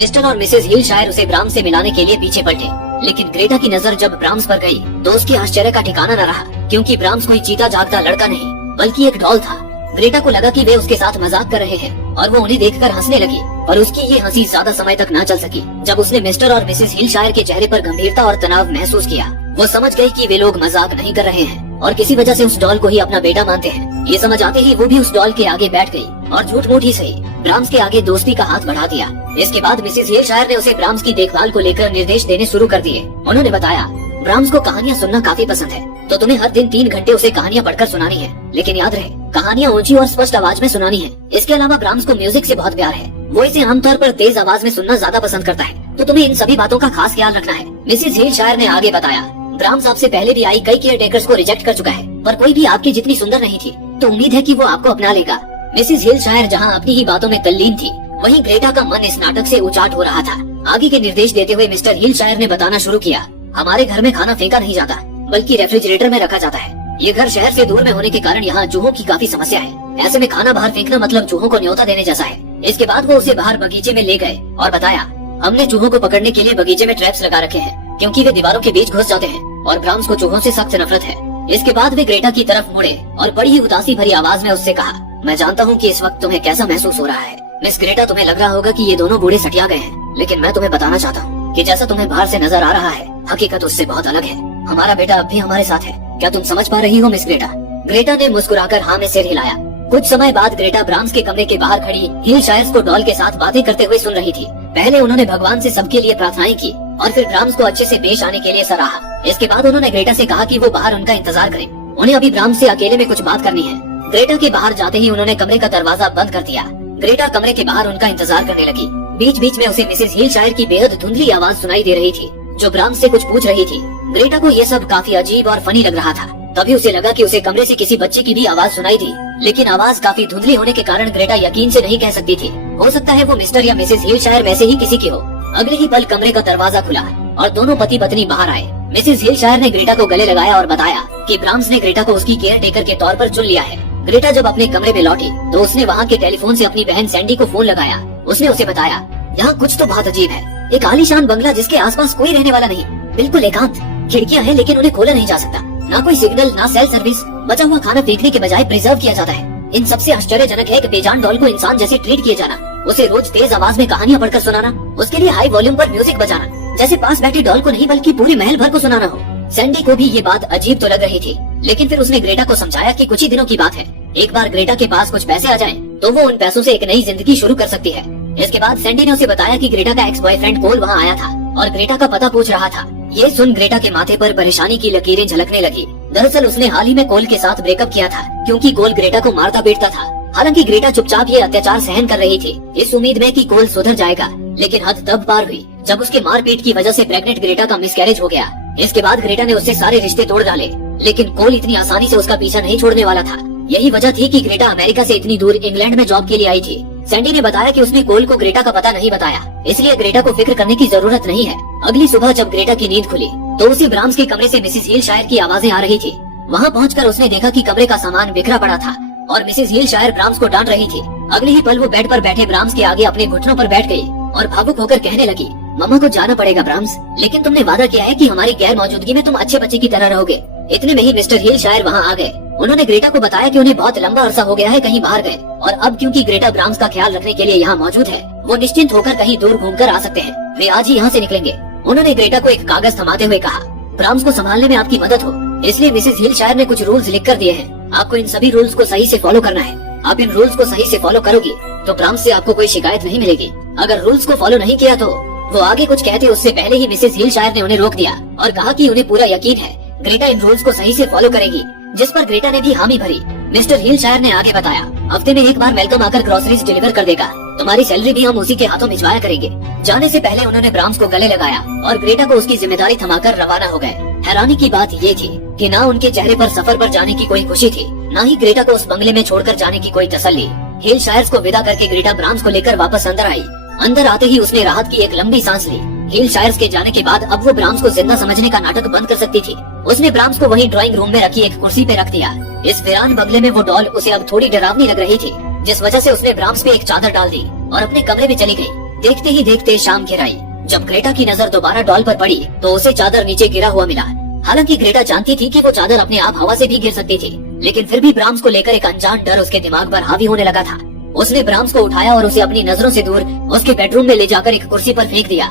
Mister और Mrs हिलशायर उसे ब्राम्स से मिलाने के लिए पीछे पलटे, लेकिन ग्रेटा की नजर जब ब्राम्स पर गई तो उसके आश्चर्य का ठिकाना न रहा, क्योंकि ब्राम्स कोई चीता जागता लड़का नहीं बल्कि एक डॉल था। ग्रेटा को लगा कि वे उसके साथ मजाक कर रहे हैं और वो उन्हें देखकर हंसने लगी, पर उसकी ये हंसी ज्यादा समय तक न चल सकी। जब उसने मिस्टर और मिसेस हिलशायर के चेहरे पर गंभीरता और तनाव महसूस किया, वो समझ गई कि वे लोग मजाक नहीं कर रहे हैं और किसी वजह से उस डॉल को ही अपना बेटा मानते हैं। ये समझ आते ही वो भी उस डॉल के आगे बैठ गई और झूठ मूठ ही सही ब्राम्स के आगे दोस्ती का हाथ बढ़ा दिया। इसके बाद मिसेस हिलशायर ने उसे ब्राम्स की देखभाल को लेकर निर्देश देने शुरू कर दिए। उन्होंने बताया, ब्राम्स को कहानियाँ सुनना काफी पसंद है, तो तुम्हें हर दिन 3 घंटे उसे कहानियाँ पढ़कर सुनानी है, लेकिन याद रहे कहानियाँ ऊंची और स्पष्ट आवाज में सुनानी है। इसके अलावा ब्राम्स को म्यूजिक से बहुत प्यार है, वो इसे आमतौर पर तेज आवाज में सुनना ज्यादा पसंद करता है, तो तुम्हें इन सभी बातों का खास ख्याल रखना है। मिसेस हिलशायर ने आगे बताया, ब्राम्स आपसे पहले भी आई कई केयर टेकर्स को रिजेक्ट कर चुका है, पर कोई भी आपकी जितनी सुंदर नहीं थी, तो उम्मीद है कि वो आपको अपना लेगा। मिसेस हिलशायर जहाँ अपनी ही बातों में तल्लीन थी, वहीं ग्रेटा का मन इस नाटक से उचाट हो रहा था। आगे के निर्देश देते हुए मिस्टर हिलशायर ने बताना शुरू किया, हमारे घर में खाना फेंका नहीं जाता बल्कि रेफ्रिजरेटर में रखा जाता है। ये घर शहर से दूर में होने के कारण यहाँ चूहों की काफी समस्या है। ऐसे में खाना बाहर फेंकना मतलब चूहों को न्योता देने जैसा है। इसके बाद वो उसे बाहर बगीचे में ले गए और बताया, हमने चूहों को पकड़ने के लिए बगीचे में ट्रैप्स लगा रखे हैं, क्योंकि वे दीवारों के बीच घुस जाते हैं और ब्राम्स को चूहों से सख्त नफरत है। इसके बाद वे ग्रेटा की तरफ मुड़े और बड़ी ही उदासी भरी आवाज में उससे कहा, मैं जानता हूँ कि इस वक्त तुम्हें कैसा महसूस हो रहा है। मिस ग्रेटा, तुम्हें लग रहा होगा कि ये दोनों बूढ़े सटिया गए हैं, लेकिन मैं तुम्हें बताना चाहता हूँ कि जैसा तुम्हें बाहर से नजर आ रहा है, हकीकत उससे बहुत अलग है। हमारा बेटा अब भी हमारे साथ है। क्या तुम समझ पा रही हो मिस ग्रेटा? ग्रेटा ने मुस्कुराकर हाँ में सिर हिलाया। कुछ समय बाद ग्रेटा ब्राम्स के कमरे के बाहर खड़ी हिलशायर्स को डॉल के साथ बातें करते हुए सुन रही थी। पहले उन्होंने भगवान से सबके लिए प्रार्थनाएं की और फिर ब्राम्स को अच्छे से पेश आने के लिए सराहा। इसके बाद उन्होंने ग्रेटा से कहा कि वो बाहर उनका इंतजार करें, उन्हें अभी ब्राम्स से अकेले में कुछ बात करनी है। ग्रेटा के बाहर जाते ही उन्होंने कमरे का दरवाजा बंद कर दिया। ग्रेटा कमरे के बाहर उनका इंतजार करने लगी। बीच बीच में उसे मिसेस हिलशायर की बेहद धुंधली आवाज सुनाई दे रही थी, जो ब्राम्स से कुछ पूछ रही थी। ग्रेटा को ये सब काफी अजीब और फनी लग रहा था। तभी उसे लगा कि उसे कमरे से किसी बच्चे की भी आवाज सुनाई दी, लेकिन आवाज काफी धुंधली होने के कारण ग्रेटा यकीन से नहीं कह सकती थी। हो सकता है वो मिस्टर या मिसेस हिलशायर में से ही किसी की हो। अगले ही पल कमरे का दरवाजा खुला और दोनों पति पत्नी बाहर आए। मिसेस हिलशायर ने ग्रेटा को गले लगाया और बताया कि ब्राम्स ने ग्रेटा को उसकी केयर टेकर के तौर पर चुन लिया है। ग्रेटा जब अपने कमरे में लौटी तो उसने वहाँ के टेलीफोन से अपनी बहन सैंडी को फोन लगाया। उसने उसे बताया, यहाँ कुछ तो बहुत अजीब है। एक आलीशान बंगला जिसके आसपास कोई रहने वाला नहीं, बिल्कुल एकांत। खिड़कियाँ हैं लेकिन उन्हें खोला नहीं जा सकता, ना कोई सिग्नल ना सेल सर्विस। बचा हुआ खाना फेंकने के बजाय प्रिजर्व किया जाता है। इन सबसे आश्चर्यजनक है कि बेजान डॉल को इंसान जैसे ट्रीट किए जाना, उसे रोज तेज आवाज में कहानियां पढ़कर सुनाना, उसके लिए हाई वॉल्यूम पर म्यूजिक बजाना, जैसे पास बैठी डॉल को नहीं बल्कि पूरे महल भर को सुनाना हो। सैंडी को भी ये बात अजीब तो लग रही थी, लेकिन फिर उसने ग्रेटा को समझाया कि कुछ ही दिनों की बात है। एक बार ग्रेटा के पास कुछ पैसे आ जाएं, तो वो उन पैसों से एक नई जिंदगी शुरू कर सकती है। इसके बाद सैंडी ने उसे बताया कि ग्रेटा का एक्स बॉयफ्रेंड कोल वहाँ आया था और ग्रेटा का पता पूछ रहा था। ये सुन ग्रेटा के माथे पर परेशानी की लकीरें झलकने लगी। दरअसल उसने हाल ही में कोल के साथ ब्रेकअप किया था, क्योंकि कोल ग्रेटा को मारता पीटता था। हालांकि ग्रेटा चुपचाप ये अत्याचार सहन कर रही थी, इस उम्मीद में कि कोल सुधर जाएगा, लेकिन हद तब पार हुई जब उसके मारपीट की वजह से प्रेग्नेंट ग्रेटा का मिसकैरेज हो गया। इसके बाद ग्रेटा ने उससे सारे रिश्ते तोड़ डाले, लेकिन कोल इतनी आसानी से उसका पीछा नहीं छोड़ने वाला था। यही वजह थी कि ग्रेटा अमेरिका से इतनी दूर इंग्लैंड में जॉब के लिए आई थी। सैंडी ने बताया कि उसने कोल को ग्रेटा का पता नहीं बताया, इसलिए ग्रेटा को फिक्र करने की जरूरत नहीं है। अगली सुबह जब ग्रेटा की नींद खुली तो उसे ब्राम्स के कमरे से मिसेस हिलशायर की आवाजें आ रही थी। वहाँ पहुंचकर उसने देखा कि कमरे का सामान बिखरा पड़ा था और मिसेस हिलशायर ब्राम्स को डांट रही थी। अगले ही पल वो बेड पर बैठे ब्राम्स के आगे अपने घुटनों पर बैठ गई और भावुक होकर कहने लगी, मम्मा को जाना पड़ेगा ब्राम्स, लेकिन तुमने वादा किया है कि हमारी गैर मौजूदगी में तुम अच्छे बच्चे की तरह रहोगे। इतने में ही मिस्टर हिलशायर वहाँ आ गए। उन्होंने ग्रेटा को बताया कि उन्हें बहुत लंबा अरसा हो गया है कहीं बाहर गए, और अब क्योंकि ग्रेटा ब्राम्स का ख्याल रखने के लिए यहाँ मौजूद है, वो निश्चिंत होकर कहीं दूर घूमकर आ सकते हैं। वे आज ही यहाँ से निकलेंगे। उन्होंने ग्रेटा को एक कागज थमाते हुए कहा, ब्राम्स को संभालने में आपकी मदद हो, इसलिए मिसेस हिलशायर ने कुछ रूल्स लिख कर दिए हैं। आपको इन सभी रूल्स को सही से फॉलो करना है। आप इन रूल्स को सही से फॉलो करोगी तो ब्राम्स से आपको कोई शिकायत नहीं मिलेगी। अगर रूल्स को फॉलो नहीं किया तो वो आगे कुछ कहते उससे पहले ही मिसेस हिलशायर ने उन्हें रोक दिया और कहा कि उन्हें पूरा यकीन है ग्रेटा इन रूल्स को सही से फॉलो करेगी, जिस पर ग्रेटा ने भी हामी भरी। मिस्टर हिलशायर ने आगे बताया, हफ्ते में एक बार वेलकम आकर ग्रोसरीज डिलीवर कर देगा। तुम्हारी सैलरी भी हम उसी के हाथों भिजवाया करेंगे। जाने से पहले उन्होंने ब्राम्स को गले लगाया और ग्रेटा को उसकी जिम्मेदारी थमाकर रवाना हो गए। हैरानी की बात ये थी कि ना उनके चेहरे पर सफर पर जाने की कोई खुशी थी, ना ही ग्रेटा को उस बंगले में छोड़कर जाने की कोई तसल्ली। हिलशायर्स को विदा करके ग्रेटा ब्राम्स को लेकर वापस अंदर आई। अंदर आते ही उसने राहत की एक लंबी सांस ली। हिलशायर्स के जाने के बाद अब वो ब्राम्स को जिंदा समझने का नाटक बंद कर सकती थी। उसने ब्राम्स को वहीं ड्राइंग रूम में रखी एक कुर्सी पे रख दिया। इस वीरान बंगले में वो डॉल उसे अब थोड़ी डरावनी लग रही थी, जिस वजह से उसने ब्राम्स पे एक चादर डाल दी और अपने कमरे में चली गई। देखते ही देखते शाम घिर आई। जब ग्रेटा की नजर दोबारा डॉल पर पड़ी तो उसे चादर नीचे गिरा हुआ मिला। हालांकि ग्रेटा जानती थी कि वो चादर अपने आप हवा से भी गिर सकती थी, लेकिन फिर भी ब्राह्म्स को लेकर एक अनजान डर उसके दिमाग पर हावी होने लगा था। उसने ब्राह्म्स को उठाया और उसे अपनी नजरों से दूर उसके बेडरूम में ले जाकर एक कुर्सी पर फेंक दिया।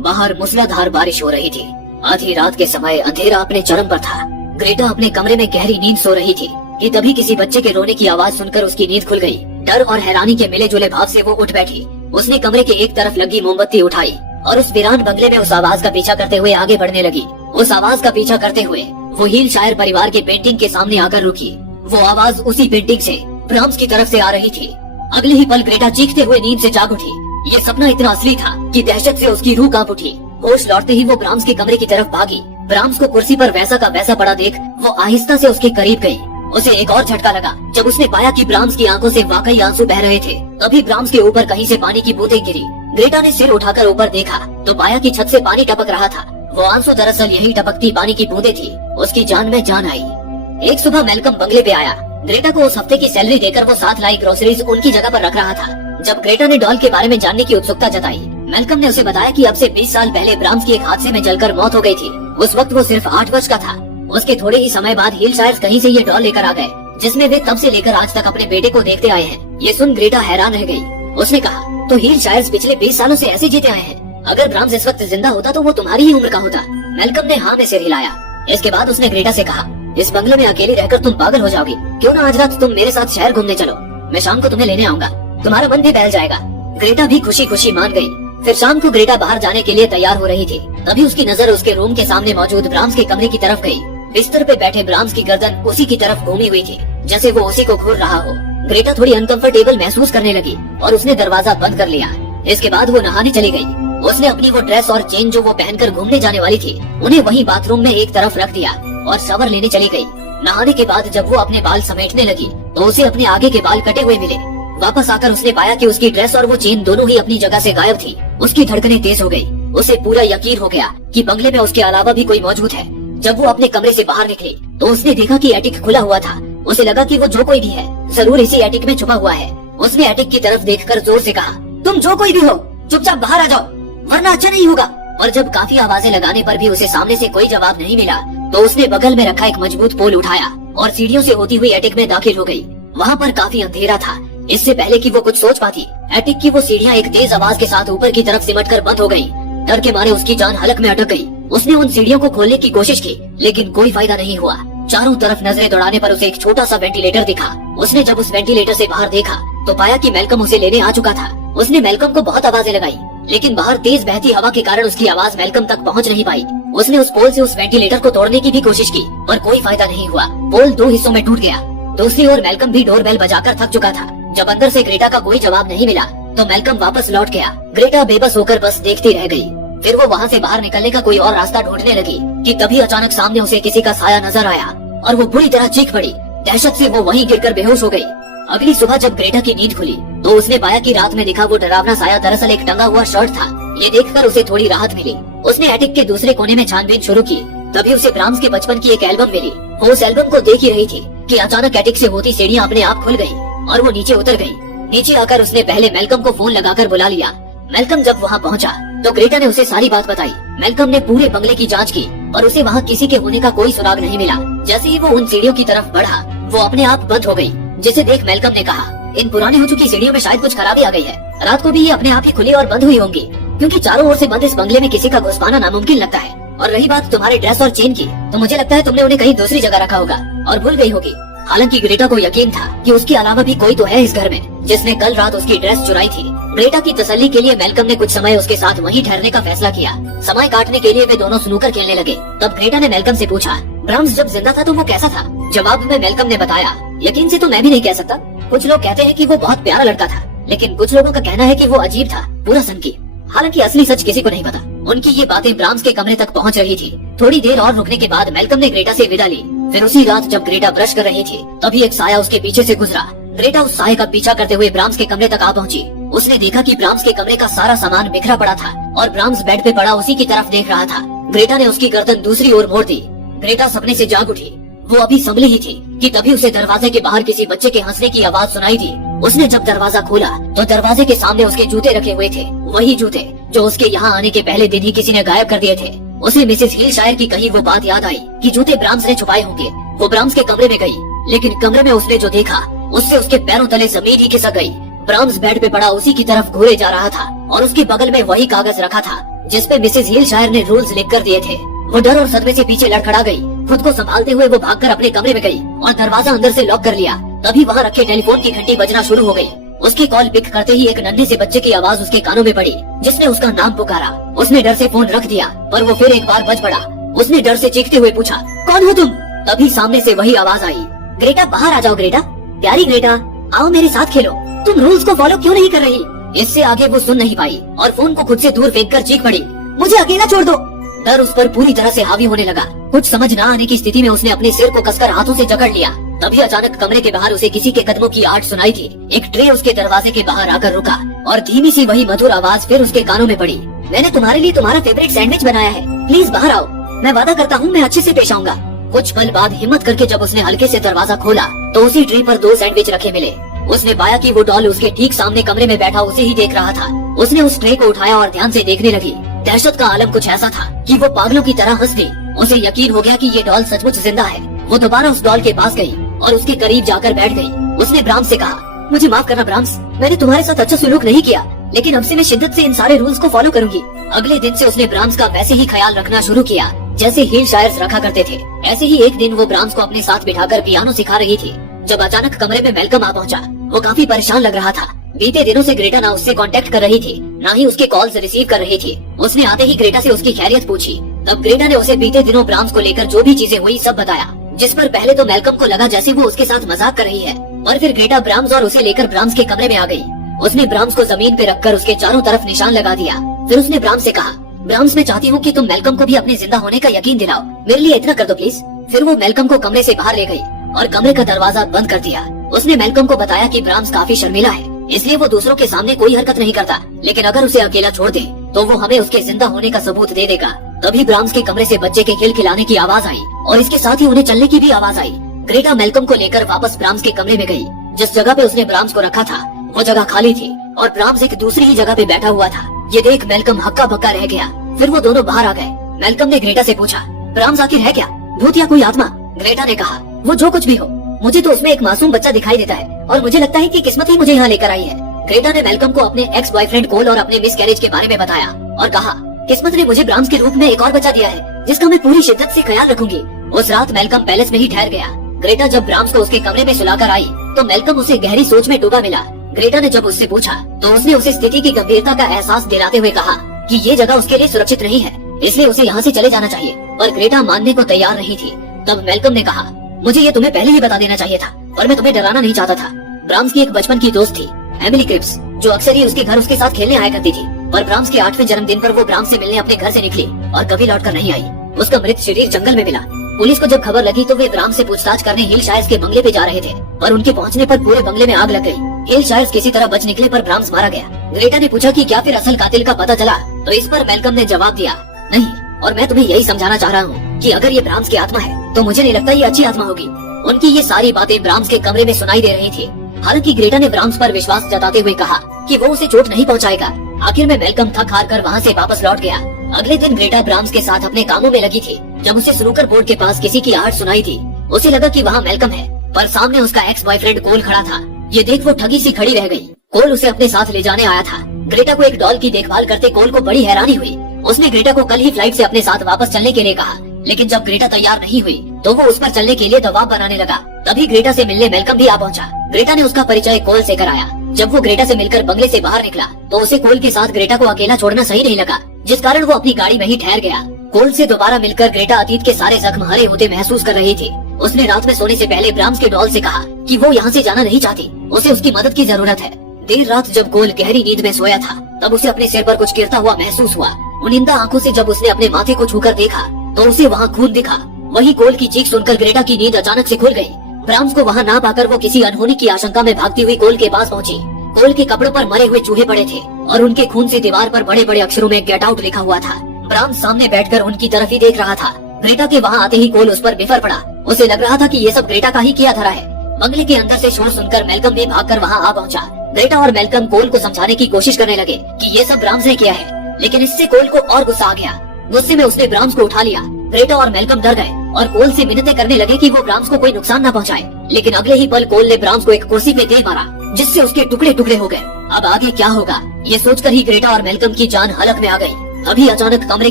बाहर मूसलाधार बारिश हो रही थी। आधी रात के समय अंधेरा अपने चरम पर था। ग्रेटा अपने कमरे में गहरी नींद सो रही थी कि तभी किसी बच्चे के रोने की आवाज सुनकर उसकी नींद खुल गई। डर और हैरानी के मिले जुले भाव से वो उठ बैठी। उसने कमरे के एक तरफ लगी मोमबत्ती उठाई और उस वीरान बंगले में उस आवाज का पीछा करते हुए आगे बढ़ने लगी। उस आवाज का पीछा करते हुए वो हील शायर परिवार के पेंटिंग के सामने आकर रुकी। वो आवाज उसी पेंटिंग से ब्राह्म्स की तरफ से आ रही थी। अगले ही पल ग्रेटा चीखते हुए नींद से जाग उठी। ये सपना इतना असली था कि दहशत से उसकी रूह कांप उठी। होश लौटते ही वो ब्राह्म्स के कमरे की तरफ भागी। ब्राह्म्स को कुर्सी पर वैसा का वैसा पड़ा देख वो आहिस्ता से उसके करीब गई। उसे एक और झटका लगा जब उसने पाया कि ब्राह्म्स की आंखों से वाकई आंसू बह रहे थे। तभी ब्राह्म्स के ऊपर कहीं से पानी की बूंदें गिरी। ग्रेटा ने सिर उठाकर ऊपर देखा तो पाया कि छत से पानी टपक रहा था। वो आंसू दरअसल यही टपकती पानी की बूंदें थी। उसकी जान में जान आई। एक सुबह मेलकम बंगले पे आया। ग्रेटा को उस हफ्ते की सैलरी देकर वो साथ लाई ग्रोसरीज उनकी जगह पर रख रहा था। जब ग्रेटा ने डॉल के बारे में जानने की उत्सुकता जताई, मेलकम ने उसे बताया कि अब से 20 साल पहले ब्राह्म्स की एक हादसे में जलकर मौत हो गई थी। उस वक्त वो सिर्फ 8 वर्ष का था। उसके थोड़े ही समय बाद हील शायर्स कहीं से ये डॉल लेकर आ गए, जिसमें वे तब से लेकर आज तक अपने बेटे को देखते आए हैं। ये सुन ग्रेटा हैरान रह गई। उसने कहा, तो हील शायर्स पिछले 20 सालों से ऐसे जीते आए हैं। अगर ब्राह्म्स इस वक्त जिंदा होता तो वो तुम्हारी ही उम्र का होता। मेलकम ने हाँ में सिर हिलाया। इसके बाद उसने ग्रेटा से कहा, इस बंगले में अकेली रहकर तुम पागल हो जाओगी। क्यों ना आज रात तुम मेरे साथ शहर घूमने चलो। मैं शाम को तुम्हें लेने आऊंगा। तुम्हारा मन भी बहल जाएगा। ग्रेटा भी खुशी खुशी मान गई। फिर शाम को ग्रेटा बाहर जाने के लिए तैयार हो रही थी। तभी उसकी नजर उसके रूम के सामने मौजूद ब्राह्म्स के कमरे की तरफ गई। बिस्तर पे बैठे ब्राह्म्स की गर्दन उसी की तरफ घूमी हुई थी, जैसे वो उसी को घूर रहा हो। ग्रेटा थोड़ी अनकंफर्टेबल महसूस करने लगी और उसने दरवाजा बंद कर लिया। इसके बाद वो नहाने चली गई। उसने अपनी वो ड्रेस और चेन जो वो पहनकर घूमने जाने वाली थी, उन्हें वहीं बाथरूम में एक तरफ रख दिया और शावर लेने चली गई। नहाने के बाद जब वो अपने बाल समेटने लगी तो उसे अपने आगे के बाल कटे हुए मिले। वापस आकर उसने पाया कि उसकी ड्रेस और वो चेन दोनों ही अपनी जगह से गायब थी। उसकी धड़कनें तेज हो गई। उसे पूरा यकीन हो गया कि बंगले में उसके अलावा भी कोई मौजूद है। जब वो अपने कमरे से बाहर निकली तो उसने देखा कि एटिक खुला हुआ था। उसे लगा कि वो जो कोई भी है जरूर इसी एटिक में छुपा हुआ है। उसने एटिक की तरफ देखकर जोर से कहा, तुम जो कोई भी हो चुपचाप बाहर आ जाओ, वरना अच्छा नहीं होगा। और जब काफी आवाजें लगाने पर भी उसे सामने से कोई जवाब नहीं मिला तो उसने बगल में रखा एक मजबूत पोल उठाया और सीढ़ियों से होती हुई एटिक में दाखिल हो गई। वहाँ पर काफी अंधेरा था। इससे पहले कि वो कुछ सोच पाती, एटिक की वो सीढ़ियाँ एक तेज आवाज के साथ ऊपर की तरफ सिमटकर बंद हो गयी। डर के मारे उसकी जान हलक में अटक गई। उसने उन सीढ़ियों को खोलने की कोशिश की, लेकिन कोई फायदा नहीं हुआ। चारों तरफ नजरें दौड़ाने पर उसे एक छोटा सा वेंटिलेटर दिखा। उसने जब उस वेंटिलेटर से बाहर देखा तो पाया कि मेलकम उसे लेने आ चुका था। उसने मेलकम को बहुत आवाजें लगाई, लेकिन बाहर तेज बहती हवा के कारण उसकी आवाज मेलकम तक पहुंच नहीं पाई। उसने उस पोल से उस वेंटिलेटर को तोड़ने की भी कोशिश की, पर कोई फायदा नहीं हुआ। पोल 2 हिस्सों में टूट गया। दूसरी ओर मेलकम भी डोरबेल बजाकर थक चुका था। जब अंदर से ग्रेटा का कोई जवाब नहीं मिला तो मेलकम वापस लौट गया। ग्रेटा बेबस होकर बस देखती रह गई। फिर वो वहाँ से बाहर निकलने का कोई और रास्ता ढूंढने लगी कि तभी अचानक सामने उसे किसी का साया नजर आया और वो बुरी तरह चीख पड़ी। दहशत से वो वहीं गिरकर बेहोश हो गई। अगली सुबह जब ग्रेटा की नींद खुली तो उसने पाया कि रात में दिखा वो डरावना साया दरअसल एक टंगा हुआ शर्ट था। ये देखकर उसे थोड़ी राहत मिली। उसने एटिक के दूसरे कोने में छानबीन शुरू की। तभी उसे ब्राह्म्स के बचपन की एक एल्बम मिली। वो उस एल्बम को देख ही रही थी कि अचानक एटिक से होती सीढ़ियाँ अपने आप खुल गयी और वो नीचे उतर गयी। नीचे आकर उसने पहले मेलकम को फोन लगाकर बुला लिया। मेलकम जब वहाँ पहुँचा तो ग्रेटा ने उसे सारी बात बताई। मेलकम ने पूरे बंगले की जांच की और उसे वहाँ किसी के होने का कोई सुराग नहीं मिला। जैसे ही वो उन सीढ़ियों की तरफ बढ़ा वो अपने आप बंद हो गई, जिसे देख मेलकम ने कहा, इन पुरानी हो चुकी सीढ़ियों में शायद कुछ खराबी आ गई है। रात को भी ये अपने आप ही खुली और बंद हुई होंगी, क्योंकि चारों ओर से बंद इस बंगले में किसी का घुस पाना नामुमकिन लगता है। और रही बात तुम्हारे ड्रेस और चेन की, तो मुझे लगता है तुमने उन्हें कहीं दूसरी जगह रखा होगा और भूल गई होगी। हालांकि ग्रेटा को यकीन था कि उसके अलावा भी कोई तो है इस घर में जिसने कल रात उसकी ड्रेस चुराई थी। ग्रेटा की तसल्ली के लिए मेलकम ने कुछ समय उसके साथ वहीं ठहरने का फैसला किया। समय काटने के लिए वे दोनों स्नूकर खेलने लगे। तब ग्रेटा ने मेलकम से पूछा, ब्राह्म्स जब जिंदा था तो वो कैसा था? जवाब में मेलकम ने बताया, यकीन से तो मैं भी नहीं कह सकता। कुछ लोग कहते हैं कि वो बहुत प्यारा लड़का था, लेकिन कुछ लोगों का कहना है कि वो अजीब था, पूरा सनकी। हालांकि असली सच किसी को नहीं पता। उनकी ये बातें ब्राह्म्स के कमरे तक पहुंच रही थी। थोड़ी देर और रुकने के बाद मेलकम ने ग्रेटा से विदा ली। फिर उसी रात जब ग्रेटा ब्रश कर रही थी तभी एक साया उसके पीछे से गुजरा। ग्रेटा उस साये का पीछा करते हुए ब्राह्म्स के कमरे तक आ पहुंची। उसने देखा कि ब्राह्म्स के कमरे का सारा सामान बिखरा पड़ा था और ब्राह्म्स बेड पे पड़ा उसी की तरफ देख रहा था। ग्रेटा ने उसकी गर्दन दूसरी ओर मोड़ दी। ग्रेटा सपने से जाग उठी। वो अभी संभली ही थी कि तभी उसे दरवाजे के बाहर किसी बच्चे के हंसने की आवाज सुनाई दी। उसने जब दरवाजा खोला तो दरवाजे के सामने उसके जूते रखे हुए थे, वही जूते जो उसके यहाँ आने के पहले दिन ही किसी ने गायब कर दिए थे। उसे मिसेस हिलशायर की कही वो बात याद आई कि जूते ब्राम्स ने छुपाए होंगे। वो ब्राम्स के कमरे में गई, लेकिन कमरे में उसने जो देखा उससे उसके पैरों तले जमीन ही खिसक गई। ब्राम्स बेड पे पड़ा उसी की तरफ घूरे जा रहा था और उसके बगल में वही कागज रखा था जिसपे मिसेस हिलशायर ने रूल्स लिख कर दिए थे। वो डर और सदमे से पीछे लड़खड़ा गई। खुद को संभालते हुए वो भागकर अपने कमरे में गई और दरवाजा अंदर से लॉक कर लिया। तभी वहाँ रखे टेलीफोन की घंटी बजना शुरू हो गई। उसकी कॉल पिक करते ही एक नन्हे से बच्चे की आवाज उसके कानों में पड़ी, जिसने उसका नाम पुकारा। उसने डर से फोन रख दिया, पर वो फिर एक बार बज पड़ा। उसने डर से चीखते हुए पूछा, कौन हो तुम? तभी सामने से वही आवाज आई, ग्रेटा बाहर आ जाओ ग्रेटा, प्यारी ग्रेटा, आओ मेरे साथ खेलो। तुम रूल्स को फॉलो क्यों नहीं कर रही? इससे आगे वो सुन नहीं पाई और फोन को खुद से दूर फेंक कर चीख पड़ी, मुझे अकेला छोड़ दो। डर उस पर पूरी तरह से हावी होने लगा। कुछ समझ न आने की स्थिति में उसने अपने सिर को कसकर हाथों से जकड़ लिया। तभी अचानक कमरे के बाहर उसे किसी के कदमों की आहट सुनाई थी। एक ट्रे उसके दरवाजे के बाहर आकर रुका और धीमी सी वही मधुर आवाज फिर उसके कानों में पड़ी, मैंने तुम्हारे लिए तुम्हारा फेवरेट सैंडविच बनाया है, प्लीज बाहर आओ, मैं वादा करता हूँ मैं अच्छे से पेश आऊंगा। कुछ पल बाद हिम्मत करके जब उसने हल्के से दरवाजा खोला तो उसी ट्रे पर 2 सैंडविच रखे मिले। उसने पाया कि वो डॉल उसके ठीक सामने कमरे में बैठा उसे ही देख रहा था। उसने उस ट्रे को उठाया और ध्यान से देखने लगी। दहशत का आलम कुछ ऐसा था कि वो पागलों की तरह हंस दी। उसे यकीन हो गया कि ये डॉल सचमुच जिंदा है। वो दोबारा उस डॉल के पास गई और उसके करीब जाकर बैठ गई। उसने ब्राम्स से कहा, मुझे माफ करना ब्राम्स, मैंने तुम्हारे साथ अच्छा सुलूक नहीं किया, लेकिन अब से मैं शिद्दत से इन सारे रूल्स को फॉलो करूंगी। अगले दिन से उसने ब्राम्स का वैसे ही ख्याल रखना शुरू किया जैसे हिलशायर्स रखा करते थे। ऐसे ही एक दिन वो ब्राम्स को अपने साथ बिठाकर पियानो सिखा रही थी जब अचानक कमरे में मेलकम आ पहुंचा। वो काफी परेशान लग रहा था। बीते दिनों से ग्रेटा ना उससे कांटेक्ट कर रही थी, ना ही उसके कॉल्स रिसीव कर रही थी। उसने आते ही ग्रेटा से उसकी खैरियत पूछी। तब ग्रेटा ने उसे बीते दिनों ब्राम्स को लेकर जो भी चीजें हुई सब बताया, जिस पर पहले तो मेलकम को लगा जैसे वो उसके साथ मजाक कर रही है, और फिर ग्रेटा ब्राम्स और उसे लेकर ब्राम्स के कमरे में आ गई। उसने ब्राम्स को जमीन पे रखकर उसके चारों तरफ निशान लगा दिया। फिर उसने ब्राम्स से कहा, ब्राम्स मैं चाहती हूँ कि तुम मेलकम को भी अपने जिंदा होने का यकीन दिलाओ, मेरे लिए इतना कर दो प्लीज। फिर वो मेलकम को कमरे से बाहर ले गई और कमरे का दरवाजा बंद कर दिया। उसने मेलकम को बताया कि ब्राम्स काफी शर्मिला है, इसलिए वो दूसरों के सामने कोई हरकत नहीं करता, लेकिन अगर उसे अकेला छोड़ दे तो वो हमें उसके जिंदा होने का सबूत दे देगा। तभी ब्राम्स के कमरे से बच्चे के खिलखिलाने की आवाज आई और इसके साथ ही उन्हें चलने की भी आवाज आई। ग्रेटा मेलकम को लेकर वापस ब्राम्स के कमरे में गई। जिस जगह पे उसने ब्राम्स को रखा था वो जगह खाली थी और ब्राम्स एक दूसरी ही जगह पे बैठा हुआ था। ये देख मेलकम हक्का बक्का रह गया। फिर वो दोनों बाहर आ गए। मेलकम ने ग्रेटा से पूछा, ब्राम्स आखिर है क्या, भूत या कोई आत्मा? ग्रेटा ने कहा, वो जो कुछ भी हो, मुझे तो उसमें एक मासूम बच्चा दिखाई देता है और मुझे लगता है कि किस्मत ही मुझे यहाँ लेकर आई है। ग्रेटा ने मेलकम को अपने एक्स बॉयफ्रेंड कोल और अपने मिस कैरेज के बारे में बताया और कहा, किस्मत ने मुझे ब्राम्स के रूप में एक और बच्चा दिया है जिसका मैं पूरी शिद्दत से ख्याल रखूंगी। उस रात मेलकम पैलेस में ही ठहर गया। ग्रेटा जब ब्राम्स को उसके कमरे में सुलाकर आई तो मेलकम उसे गहरी सोच में डूबा मिला। ग्रेटा ने जब उससे पूछा तो उसने उसे स्थिति की गंभीरता का एहसास दिलाते हुए कहा कि ये जगह उसके लिए सुरक्षित नहीं है, इसलिए उसे यहाँ से चले जाना चाहिए। पर ग्रेटा मानने को तैयार नहीं थी। तब मेलकम ने कहा, मुझे ये तुम्हें पहले ही बता देना चाहिए था और मैं तुम्हें डराना नहीं चाहता था। ब्राम्स की एक बचपन की दोस्त थी, एमिली क्रिप्स, जो अक्सर ही उसके घर उसके साथ खेलने आया करती थी। पर ब्राम्स के 8वें जन्मदिन पर वो ब्राम्स से मिलने अपने घर से निकली और कभी लौटकर नहीं आई। उसका मृत शरीर जंगल में मिला। पुलिस को जब खबर लगी तो वे ब्राम्स से पूछताछ करने हिलशायर्स के बंगले पे जा रहे थे, पर उनके पहुंचने पर पूरे बंगले में आग लग गई। हिलशायर्स किसी तरह बच निकले पर ब्राम्स मारा गया। ग्रेटा ने पूछा कि क्या फिर असल कातिल का पता चला, तो इस पर मेलकम ने जवाब दिया, नहीं, और मैं तुम्हें यही समझाना चाह रहा हूँ कि अगर ये ब्राम्स की आत्मा है तो मुझे नहीं लगता ये अच्छी आत्मा होगी। उनकी ये सारी बातें ब्राम्स के कमरे में सुनाई दे रही थी। हालांकि ग्रेटा ने ब्राम्स पर विश्वास जताते हुए कहा कि वो उसे चोट नहीं पहुंचाएगा। आखिर में मेलकम थक हार कर वहाँ से वापस लौट गया। अगले दिन ग्रेटा ब्राम्स के साथ अपने कामों में लगी थी जब उसे स्नूकर बोर्ड के पास किसी की आहट सुनाई थी। उसे लगा कि वहाँ मेलकम है, पर सामने उसका एक्स बॉयफ्रेंड कोल खड़ा था। ये देख वो ठगी सी खड़ी रह गई। कोल उसे अपने साथ ले जाने आया था। ग्रेटा को एक डॉल की देखभाल करते कोल को बड़ी हैरानी हुई। उसने ग्रेटा को कल ही फ्लाइट से अपने साथ वापस चलने के लिए कहा, लेकिन जब ग्रेटा तैयार नहीं हुई तो वो उस पर चलने के लिए दबाव बनाने लगा। तभी ग्रेटा से मिलने मेलकम भी आ पहुंचा। ग्रेटा ने उसका परिचय कोल से कराया। जब वो ग्रेटा से मिलकर बंगले से बाहर निकला तो उसे कोल के साथ ग्रेटा को अकेला छोड़ना सही नहीं लगा, जिस कारण वो अपनी गाड़ी में ही ठहर गया। कोल से दोबारा मिलकर ग्रेटा अतीत के सारे जख्म हरे होते महसूस कर रही थी। उसने रात में सोने से पहले ब्राम्स के डॉल से कहा कि वो यहाँ से जाना नहीं चाहती, उसे उसकी मदद की जरूरत है। देर रात जब कोल गहरी नींद में सोया था तब उसे अपने सिर पर कुछ गिरता हुआ महसूस हुआ। उनिंदा आंखों से जब उसने अपने माथे को छूकर देखा तो उसे वहाँ खून दिखा। वही कोल की चीख सुनकर ग्रेटा की नींद अचानक से खुल गई। ब्राम्स को वहाँ ना पाकर वो किसी अनहोनी की आशंका में भागती हुई कोल के पास पहुंची। कोल के कपड़ों पर मरे हुए चूहे पड़े थे और उनके खून से दीवार पर बड़े बड़े अक्षरों में गेट आउट लिखा हुआ था। ब्राम्स सामने बैठकर उनकी तरफ ही देख रहा था। ग्रेटा के वहाँ आते ही कोल उस पर बिफर पड़ा। उसे लग रहा था कि ये सब ग्रेटा का ही किया धरा है। बंगले के अंदर से शोर सुनकर मेलकम भी भागकर वहाँ आ पहुँचा। ग्रेटा और मेलकम कोल को समझाने की कोशिश करने लगे कि ये सब ब्राम्स ने किया है, लेकिन इससे कोल को और गुस्सा आ गया। गुस्से में उसने ब्राम्स को उठा लिया। ग्रेटा और मेलकम डर गए और कोल से मिन्नतें करने लगे कि वो ब्राम्स को कोई नुकसान न पहुंचाए, लेकिन अगले ही पल कोल ने ब्राम्स को एक कुर्सी पे दे मारा, जिससे उसके टुकड़े टुकड़े हो गए। अब आगे क्या होगा ये सोचकर ही ग्रेटा और मेलकम की जान हलक में आ गई। अभी अचानक कमरे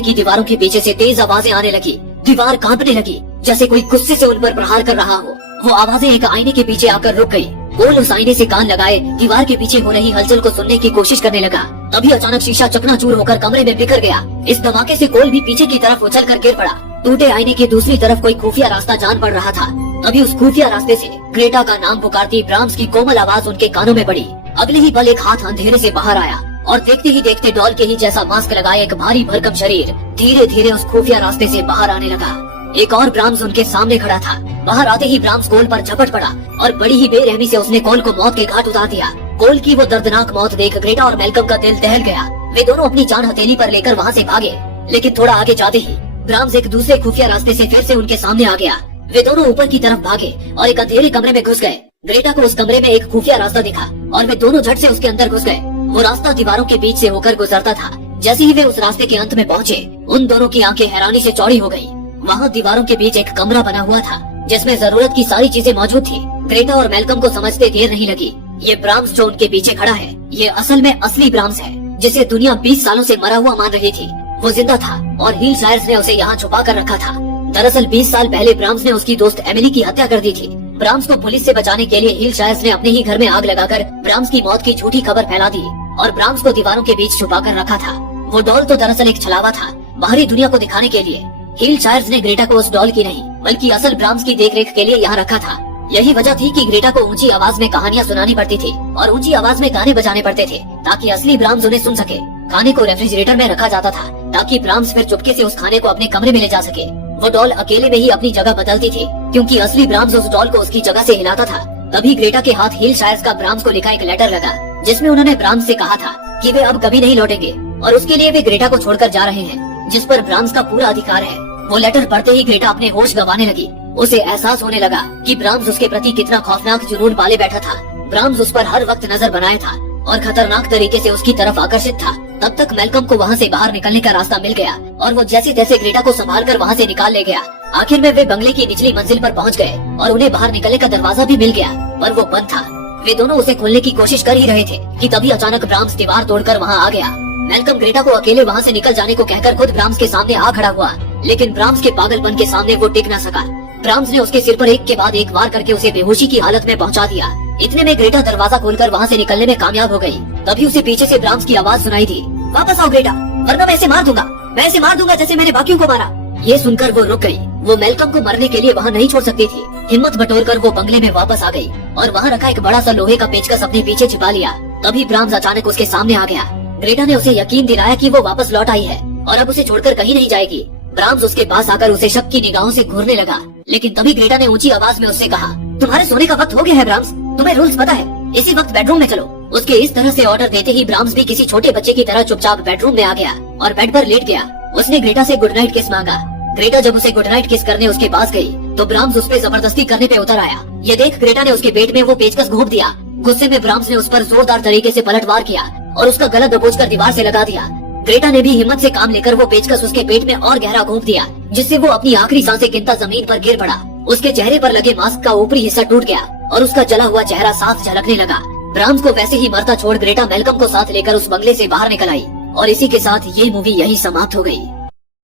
की दीवारों के पीछे से तेज आवाजें आने लगी। दीवार कांपने लगी जैसे कोई गुस्से से उन पर प्रहार कर रहा हो। वो आवाजें एक आईने के पीछे आकर रुक गई। कोल उस आईने से कान लगाए दीवार के पीछे हो रही हलचल को सुनने की कोशिश करने लगा। तभी अचानक शीशा चकनाचूर होकर कमरे में बिखर गया। इस धमाके से कोल भी पीछे की तरफ उछल कर गिर पड़ा। टूटे आईने की दूसरी तरफ कोई खुफिया रास्ता जान पड़ रहा था। तभी उस खुफिया रास्ते से ग्रेटा का नाम पुकारती ब्राम्स की कोमल आवाज उनके कानों में पड़ी। अगले ही पल एक हाथ अंधेरे से बाहर आया और देखते ही देखते डॉल के ही जैसा मास्क लगाए एक भारी भरकम शरीर धीरे धीरे उस खुफिया रास्ते से बाहर आने लगा। एक और ब्राम्स उनके सामने खड़ा था। बाहर आते ही ब्राम्स कोल पर झपट पड़ा और बड़ी ही बेरहमी से उसने कोल को मौत के घाट उतार दिया। कोल की वो दर्दनाक मौत देख ग्रेटा और मेलकम का दिल दहल गया। वे दोनों अपनी जान हथेली पर लेकर वहाँ से भागे, लेकिन थोड़ा आगे जाते ही ब्राम्स एक दूसरे खुफिया रास्ते से फिर से उनके सामने आ गया। वे दोनों ऊपर की तरफ भागे और एक अंधेरे कमरे में घुस गए। ग्रेटा को उस कमरे में एक खुफिया रास्ता दिखा और वे दोनों झट से उसके अंदर घुस गए। वो रास्ता दीवारों के बीच से होकर गुजरता था। जैसे ही वे उस रास्ते के अंत में पहुँचे, उन दोनों की आंखें हैरानी से चौड़ी हो गयी। वहाँ दीवारों के बीच एक कमरा बना हुआ था जिसमें जरूरत की सारी चीजें मौजूद थी। ग्रेटा और मेलकम को समझते देर नहीं लगी। ये ब्राम्स जो उनके पीछे खड़ा है, ये असल में असली ब्राम्स है, जिसे दुनिया 20 सालों से मरा हुआ मान रही थी। वो जिंदा था और हीलशायर्स ने उसे यहाँ छुपा कर रखा था। दरअसल 20 साल पहले ब्राम्स ने उसकी दोस्त एमिली की हत्या कर दी थी। ब्राम्स को पुलिस से बचाने के लिए हीलशायर्स ने अपने ही घर में आग लगाकर ब्राम्स की मौत की झूठी खबर फैला दी और ब्राम्स को दीवारों के बीच छुपा कर रखा था। वो डॉल तो दरअसल एक छलावा था, बाहरी दुनिया को दिखाने के लिए। हीलशायर्स ने ग्रेटा को उस डॉल की नहीं बल्कि असल ब्राम्स की देखरेख के लिए यहाँ रखा था। यही वजह थी कि ग्रेटा को ऊंची आवाज में कहानियां सुनानी पड़ती थी और ऊंची आवाज में गाने बजाने पड़ते थे ताकि असली ब्राम्स उन्हें सुन सके। खाने को रेफ्रिजरेटर में रखा जाता था ताकि ब्राम्स फिर चुपके से उस खाने को अपने कमरे में ले जा सके। वो डॉल अकेले में ही अपनी जगह बदलती थी क्योंकि असली ब्राम्स उस डॉल को उसकी जगह से हिलाता था। तभी ग्रेटा के हाथ हीलशायर्स का ब्राम्स को लिखा एक लेटर लगा जिसमें उन्होंने ब्राम्स से कहा था कि वे अब कभी नहीं लौटेंगे और उसके लिए वे ग्रेटा को छोड़कर जा रहे हैं, जिस पर ब्राम्स का पूरा अधिकार है। वो लेटर पढ़ते ही ग्रेटा अपने होश गंवाने लगी। उसे एहसास होने लगा कि ब्राम्स उसके प्रति कितना खौफनाक जुनून पाले बैठा था। ब्राम्स उस पर हर वक्त नजर बनाए था और खतरनाक तरीके से उसकी तरफ आकर्षित था। तब तक मेलकम को वहाँ से बाहर निकलने का रास्ता मिल गया और वो जैसे तैसे ग्रेटा को संभाल कर वहाँ से निकाल ले गया। आखिर में वे बंगले की निचली मंजिल पर पहुँच गए और उन्हें बाहर निकलने का दरवाजा भी मिल गया, पर वो बंद था। वे दोनों उसे खोलने की कोशिश कर ही रहे थे कि तभी अचानक ब्राम्स दीवार तोड़कर वहाँ आ गया। मेलकम ग्रेटा को अकेले वहाँ से निकल जाने को कहकर खुद ब्राम्स के सामने आ खड़ा हुआ, लेकिन ब्राम्स के पागलपन के सामने वो टिक न सका। ब्राम्स ने उसके सिर पर एक के बाद एक वार करके उसे बेहोशी की हालत में पहुंचा दिया। इतने में ग्रेटा दरवाजा खोलकर वहाँ से निकलने में कामयाब हो गई। तभी उसे पीछे से ब्राम्स की आवाज सुनाई दी, वापस आओ ग्रेटा, वरना मैं इसे मार दूंगा, मैं इसे मार दूंगा जैसे मैंने बाकियों को मारा। ये सुनकर वो रुक गई। वो मेलकम को मरने के लिए वहाँ नहीं छोड़ सकती थी। हिम्मत बटोरकर वो बंगले में वापस आ गई और वहाँ रखा एक बड़ा सा लोहे का पेचकस अपने पीछे छिपा लिया। तभी ब्राम्स अचानक उसके सामने आ गया। ग्रेटा ने उसे यकीन दिलाया कि वो वापस लौट आई है और अब उसे छोड़कर कहीं नहीं जाएगी। ब्राम्स उसके पास आकर उसे शक की निगाहों से घूरने लगा, लेकिन तभी ग्रेटा ने ऊंची आवाज में उससे कहा, तुम्हारे सोने का वक्त हो गया है ब्राम्स, तुम्हें रूल्स पता है, इसी वक्त बेडरूम में चलो। उसके इस तरह से ऑर्डर देते ही ब्राम्स भी किसी छोटे बच्चे की तरह चुपचाप बेडरूम में आ गया और बेड पर लेट गया। उसने ग्रेटा से गुड नाइट किस मांगा। ग्रेटा जब उसे गुड नाइट किस करने उसके पास गई तो ब्राम्स उस पे जबरदस्ती करने पे उतर आया। ये देख ग्रेटा ने उसके पेट में वो पेचकस घोंप दिया। गुस्से में ब्राम्स ने उस पर जोरदार तरीके से पलटवार किया और उसका गला दबोचकर दीवार से लगा दिया। ग्रेटा ने भी हिम्मत से काम लेकर वो पेचकस उसके पेट में और गहरा घोंप दिया, जिससे वो अपनी आखिरी सांसें गिनता जमीन पर गिर पड़ा। उसके चेहरे पर लगे मास्क का ऊपरी हिस्सा टूट गया और उसका जला हुआ चेहरा साफ झलकने लगा। ब्राम्स को वैसे ही मरता छोड़ ग्रेटा मेलकम को साथ लेकर उस बंगले से बाहर निकल आई और इसी के साथ ये मूवी यही समाप्त हो गई।